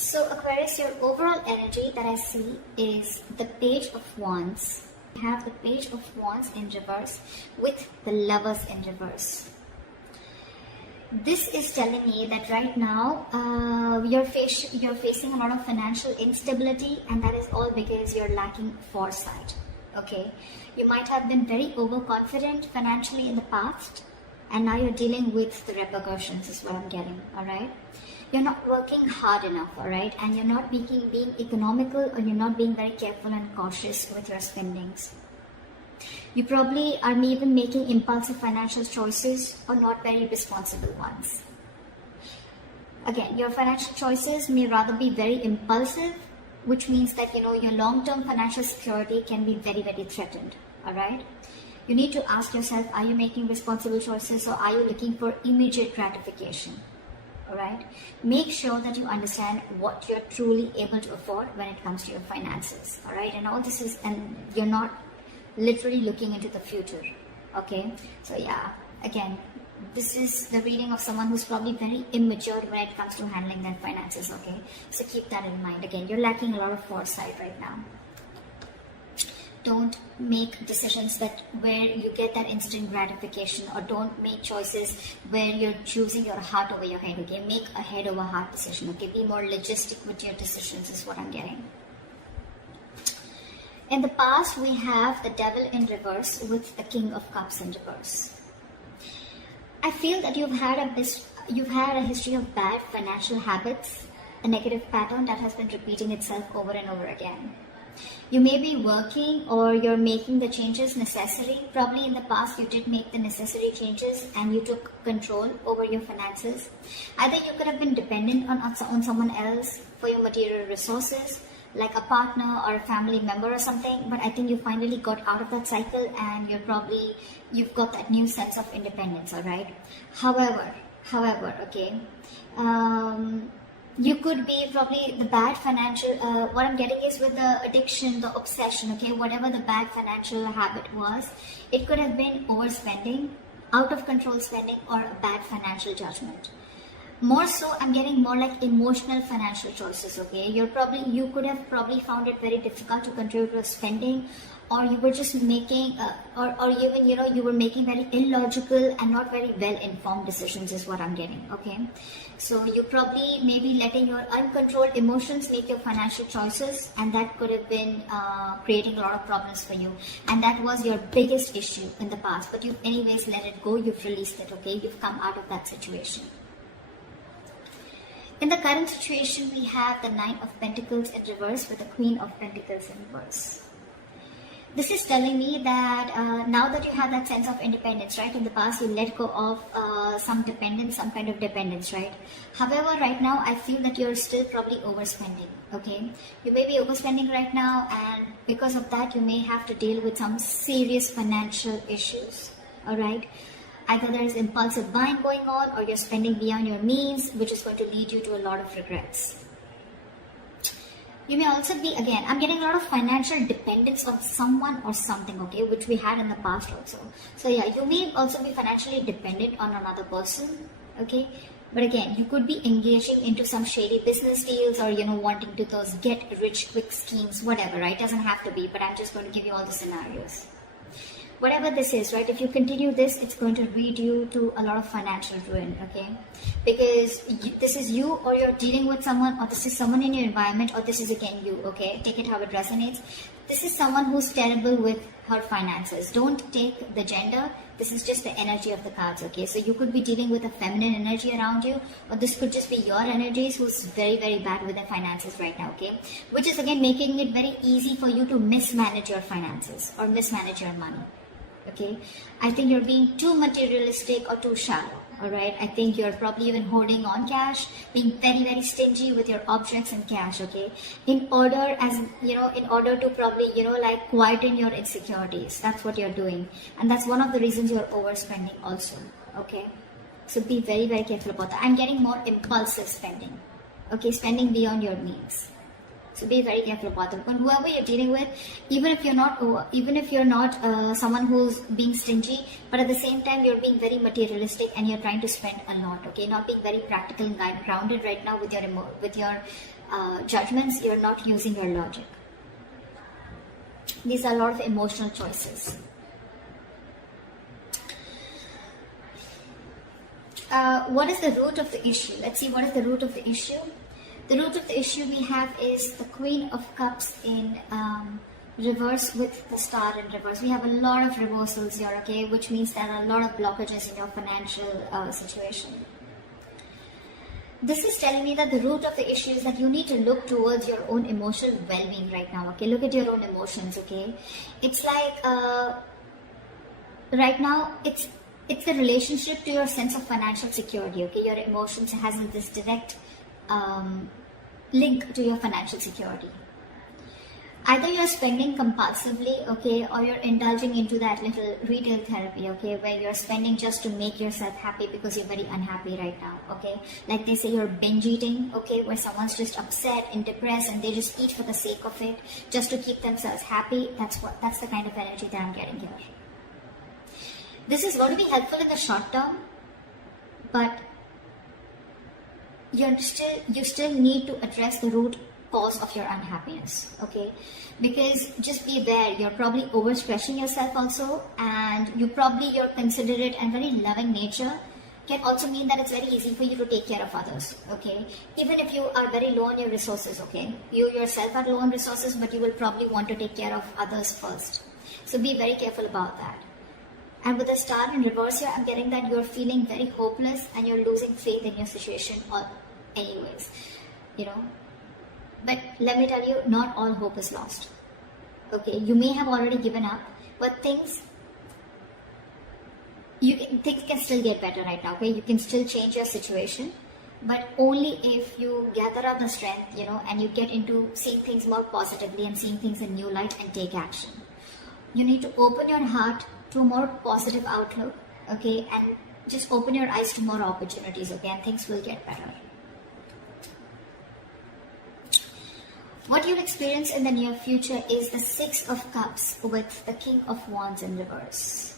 So Aquarius, your overall energy that I see is the Page of Wands. You have the Page of Wands in reverse with the Lovers in reverse. This is telling me that right now you're facing a lot of financial instability, and that is all because you're lacking foresight. Okay, you might have been very overconfident financially in the past, and now you're dealing with the repercussions is what I'm getting. All right, you're not working hard enough, all right, and you're not being economical, or you're not being very careful and cautious with your spendings. You probably are even making impulsive financial choices or not very responsible ones. Again, your financial choices may rather be very impulsive, which means that your long-term financial security can be very, very threatened. All right. You need to ask yourself, are you making responsible choices, or are you looking for immediate gratification? All right. Make sure that you understand what you're truly able to afford when it comes to your finances. All right. And all this is, and you're not literally looking into the future. Okay. So yeah, again, this is the reading of someone who's probably very immature when it comes to handling their finances. Okay. So keep that in mind. Again, you're lacking a lot of foresight right now. Don't make decisions where you get that instant gratification, or don't make choices where you're choosing your heart over your head. Okay, make a head over heart decision. Okay, be more logistic with your decisions is what I'm getting. In the past, we have the Devil in reverse with the King of Cups in reverse. I feel that you've had a history of bad financial habits, a negative pattern that has been repeating itself over and over again. You may be working, or you're making the changes necessary. Probably in the past you did make the necessary changes and you took control over your finances. Either you could have been dependent on someone else for your material resources, like a partner or a family member or something, but I think you finally got out of that cycle, and you've got that new sense of independence. All right. However, okay, you could be probably the bad financial, what I'm getting is with the addiction, the obsession, okay, whatever the bad financial habit was, it could have been overspending, out of control spending, or a bad financial judgment. More so, I'm getting more like emotional financial choices, okay. You could have probably found it very difficult to control your spending, or you were just making, or even, you were making very illogical and not very well-informed decisions is what I'm getting, okay. So you probably maybe letting your uncontrolled emotions make your financial choices, and that could have been creating a lot of problems for you. And that was your biggest issue in the past, but you've anyways let it go, you've released it, okay. You've come out of that situation. In the current situation, we have the Nine of Pentacles in reverse with the Queen of Pentacles in reverse. This is telling me that now that you have that sense of independence, right? In the past, you let go of some kind of dependence, right? However, right now, I feel that you're still probably overspending, okay? You may be overspending right now, and because of that, you may have to deal with some serious financial issues, all right? Either there is impulsive buying going on, or you're spending beyond your means, which is going to lead you to a lot of regrets. You may also be, again, I'm getting a lot of financial dependence on someone or something, okay, which we had in the past also. So yeah, you may also be financially dependent on another person, okay. But again, you could be engaging into some shady business deals, or, wanting to those get rich quick schemes, whatever, right? Doesn't have to be, but I'm just going to give you all the scenarios. Whatever this is, right, if you continue this, it's going to lead you to a lot of financial ruin, okay? Because this is you, or you're dealing with someone, or this is someone in your environment, or this is again you, okay? Take it how it resonates. This is someone who's terrible with her finances. Don't take the gender. This is just the energy of the cards, okay? So you could be dealing with a feminine energy around you, or this could just be your energies who's very, very bad with their finances right now, okay? Which is again making it very easy for you to mismanage your finances or mismanage your money. Okay, I think you're being too materialistic or too shallow. All right, I think you're probably even holding on cash, being very, very stingy with your objects and cash. Okay, in order to probably like quieten your insecurities. That's what you're doing, and that's one of the reasons you're overspending also. Okay, so be very, very careful about that. I'm getting more impulsive spending. Okay, spending beyond your means. So be very careful about that. When whoever you're dealing with, even if you're not someone who's being stingy, but at the same time you're being very materialistic and you're trying to spend a lot. Okay, not being very practical and grounded right now with your judgments, you're not using your logic. These are a lot of emotional choices. What is the root of the issue? Let's see, what is the root of the issue? The root of the issue we have is the Queen of Cups in reverse with the Star in reverse. We have a lot of reversals here, okay, which means there are a lot of blockages in your financial situation. This is telling me that the root of the issue is that you need to look towards your own emotional well-being right now, okay? Look at your own emotions, okay? It's like, right now, it's the relationship to your sense of financial security, okay? Your emotions has this direct link to your financial security. Either you're spending compulsively, okay, or you're indulging into that little retail therapy, okay, where you're spending just to make yourself happy because you're very unhappy right now, okay. Like they say, you're binge eating, okay, where someone's just upset and depressed and they just eat for the sake of it, just to keep themselves happy. That's the kind of energy that I'm getting here. This is going to be helpful in the short term, but you still need to address the root cause of your unhappiness, okay? Because just be aware, you're probably overstressing yourself also, and your considerate and very loving nature can also mean that it's very easy for you to take care of others, okay? Even if you are very low on your resources, okay? You yourself are low on resources, but you will probably want to take care of others first. So be very careful about that. And with the Star in reverse here, I'm getting that you're feeling very hopeless and you're losing faith in your situation anyways, you know. But let me tell you, not all hope is lost. Okay, you may have already given up, but things can still get better right now. Okay, you can still change your situation, but only if you gather up the strength, you know, and you get into seeing things more positively and seeing things in new light and take action. You need to open your heart to a more positive outlook, okay, and just open your eyes to more opportunities, okay, and things will get better. What you'll experience in the near future is the Six of Cups with the King of Wands in reverse.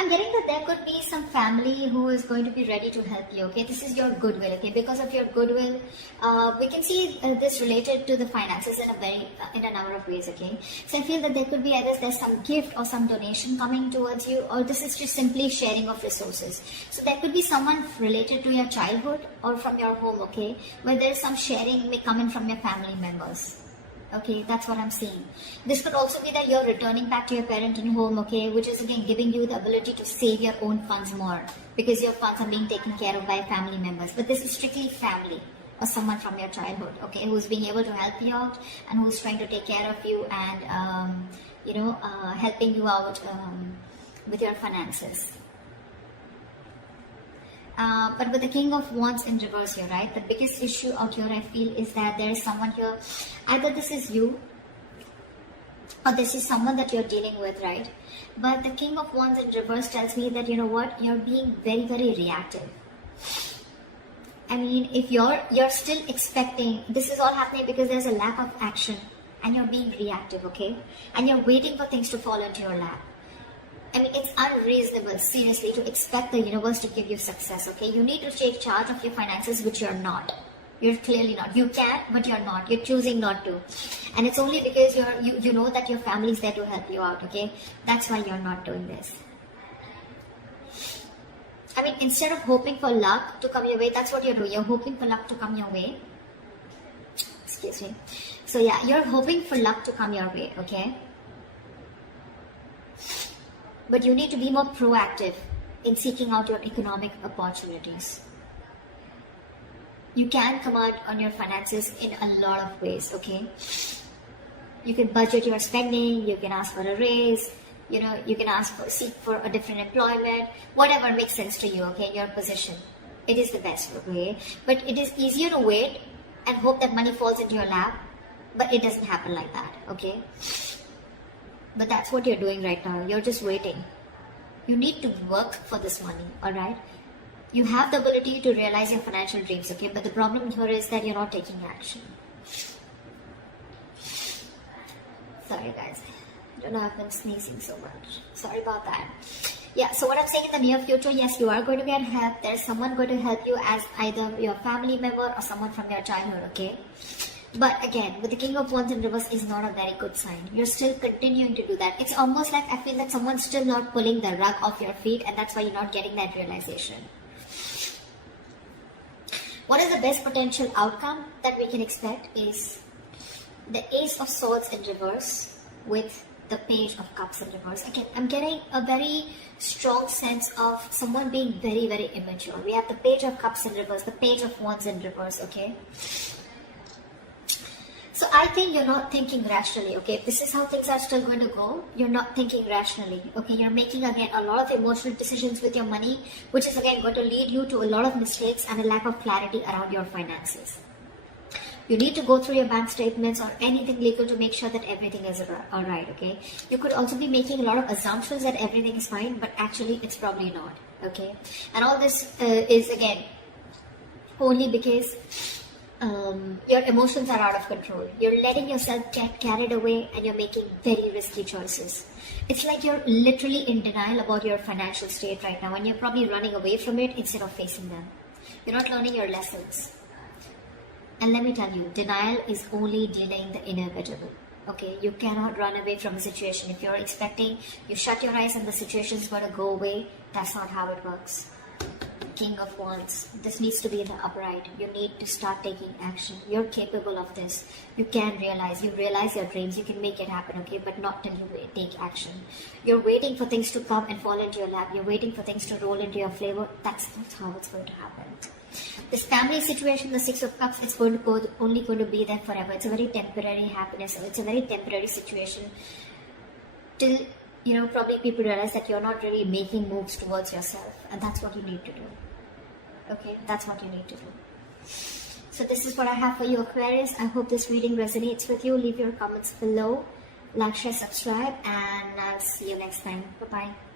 I'm getting that there could be some family who is going to be ready to help you, okay? This is your goodwill, okay? Because of your goodwill, we can see this related to the finances in a number of ways, okay? So I feel that there could be either there's some gift or some donation coming towards you, or this is just simply sharing of resources. So there could be someone related to your childhood or from your home, okay? Where there's some sharing may come in from your family members. Okay, that's what I'm seeing. This could also be that you're returning back to your parenting home, okay, which is again giving you the ability to save your own funds more because your funds are being taken care of by family members. But this is strictly family or someone from your childhood, okay, who's being able to help you out and who's trying to take care of you and, helping you out with your finances. But with the King of Wands in reverse here, right, the biggest issue out here I feel is that there is someone here, either this is you or this is someone that you're dealing with, right? But the King of Wands in reverse tells me that, you know what, you're being very, very reactive. I mean, if you're still expecting, this is all happening because there's a lack of action and you're being reactive, okay? And you're waiting for things to fall into your lap. I mean, it's unreasonable, seriously, to expect the universe to give you success, okay? You need to take charge of your finances, which you're not. You're clearly not. You can, but you're not. You're choosing not to. And it's only because you know that your family's there to help you out, okay? That's why you're not doing this. I mean, instead of hoping for luck to come your way, that's what you're doing. You're hoping for luck to come your way. Excuse me. So yeah, you're hoping for luck to come your way, okay? But you need to be more proactive in seeking out your economic opportunities. You can command on your finances in a lot of ways, okay? You can budget your spending, you can ask for a raise, you know, you can seek for a different employment, whatever makes sense to you, okay, in your position. It is the best, okay? But it is easier to wait and hope that money falls into your lap, but it doesn't happen like that, okay? But that's what you're doing right now. You're just waiting. You need to work for this money, alright? You have the ability to realize your financial dreams, okay? But the problem here is that you're not taking action. Sorry guys. I don't know, I've been sneezing so much. Sorry about that. Yeah, so what I'm saying in the near future, yes, you are going to get help. There's someone going to help you as either your family member or someone from your childhood, okay? But again, with the King of Wands in reverse is not a very good sign. You're still continuing to do that. It's almost like I feel that someone's still not pulling the rug off your feet, and that's why you're not getting that realization. What is the best potential outcome that we can expect is the Ace of Swords in reverse with the Page of Cups in reverse. Again, I'm getting a very strong sense of someone being very, very immature. We have the Page of Cups in reverse, the Page of Wands in reverse, okay? So I think you're not thinking rationally, okay? If this is how things are still going to go, you're not thinking rationally, okay? You're making, again, a lot of emotional decisions with your money, which is, again, going to lead you to a lot of mistakes and a lack of clarity around your finances. You need to go through your bank statements or anything legal to make sure that everything is alright, okay? You could also be making a lot of assumptions that everything is fine, but actually it's probably not, okay? And all this is, again, only because your emotions are out of control. You're letting yourself get carried away and you're making very risky choices. It's like you're literally in denial about your financial state right now and you're probably running away from it instead of facing them. You're not learning your lessons. And let me tell you, denial is only delaying the inevitable. Okay, you cannot run away from a situation. If you're expecting, you shut your eyes and the situation is going to go away, that's not how it works. King of Wands, this needs to be in the upright. You need to start taking action. You're capable of this. You can realize, you realize your dreams, you can make it happen, okay? But not till you take action. You're waiting for things to come and fall into your lap. You're waiting for things to roll into your flavor. That's not how it's going to happen. This family situation, the Six of Cups, it's going to go, only going to be there forever. It's a very temporary happiness. It's a very temporary situation. Till, probably people realize that you're not really making moves towards yourself. And that's what you need to do. Okay, that's what you need to do. So this is what I have for you, Aquarius. I hope this reading resonates with you. Leave your comments below. Like, share, subscribe. And I'll see you next time. Bye-bye.